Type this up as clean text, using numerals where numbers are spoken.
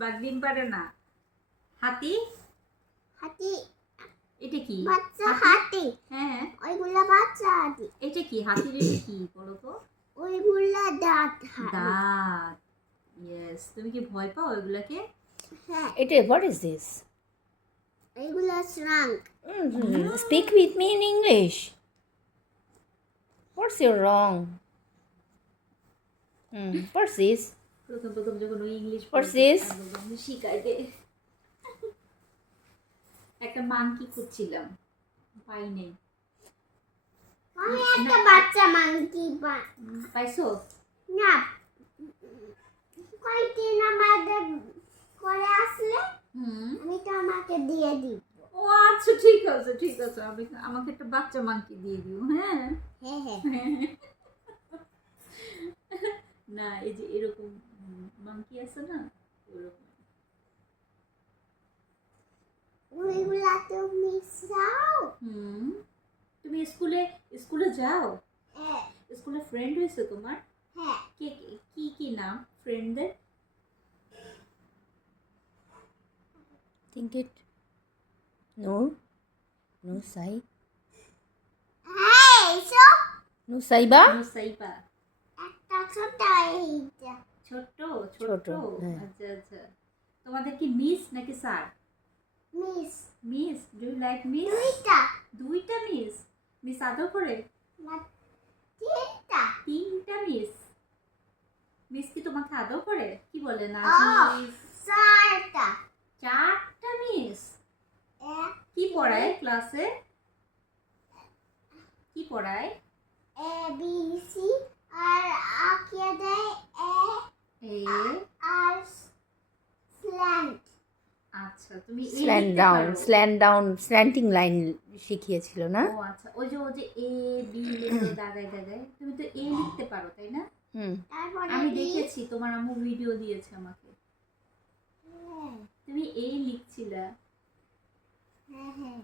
বাঘ ডিম পারে না। হাতি, হাতি এটা কি? বাচ্চা হাতি। হ্যাঁ, ওইগুলা বাচ্চা হাতি। এটা কি? হাতির এটা কি বলো তো? ওইগুলা দাঁত হাতি। দাঁত। ইয়েস। তুমি কি ভয় পাও ওইগুলাকে? হ্যাঁ, এটা what is this? এইগুলা শ্রাঙ্ক। Speak with me in English. What's your wrong? What's this? প্রথম প্রথম যখন ওই ইংলিশ What's this? শিখাই দে। একটা মাংকি খুঁজছিলাম, পাই নাই। আমি একটা বাচ্চা মাংকি পাইছো? না, কয়েকদিন আমাদের করে আসলে আমি তো আমাকে দিয়ে দিই। ও আচ্ছা, ঠিক আছে ঠিক আছে, আমাকে একটা বাচ্চা মাংকি দিয়ে দিও। হ্যাঁ হ্যাঁ হ্যাঁ, না এই যে এরকম মাংকি আছে না, ওরকম। ওইগুলা তুমি চাও? তুমি স্কুলে স্কুলে যাও? হ্যাঁ স্কুলে ফ্রেন্ড হয়েছে তোমার? হ্যাঁ, কে কি কি নাম ফ্রেন্ডদের? Think it. No. No Sai. হ্যাঁ সব No Saiba. সাইবা। একটা ছোট এইটা। ছোট ছোট, ছোট। হ্যাঁ। আচ্ছা আচ্ছা। তোমাদের কি মিস নাকি sir? Miss miss. Do you like miss? দুইটা দুইটা মিস। মিস আদর করে? না তিনটা। তিনটা মিস। মিস কি তোমাকে আদর করে? কি বলে না? চারটা। চারটা মিস। এক কি পড়ায় ক্লাসে? কি পড়ায়? এ বি সি আর আঁকিয়ে দেয় এ। আর স্ল্যান্ট। আচ্ছা, তুমি এ Slant লিখতে down. পারো? Slant down. Slanting line শিখিয়েছিল না? ও আচ্ছা, ওই যে এ বি লিখলো দাগায় দাগায়, তুমি তো এ লিখতে পারো তাই না? তারপরে আমি বি। দেখেছি, তোমার আম্মু ভিডিও দিয়েছে আমাকে, হ্যাঁ তুমি এ লিখছিলা। হ্যাঁ হ্যাঁ।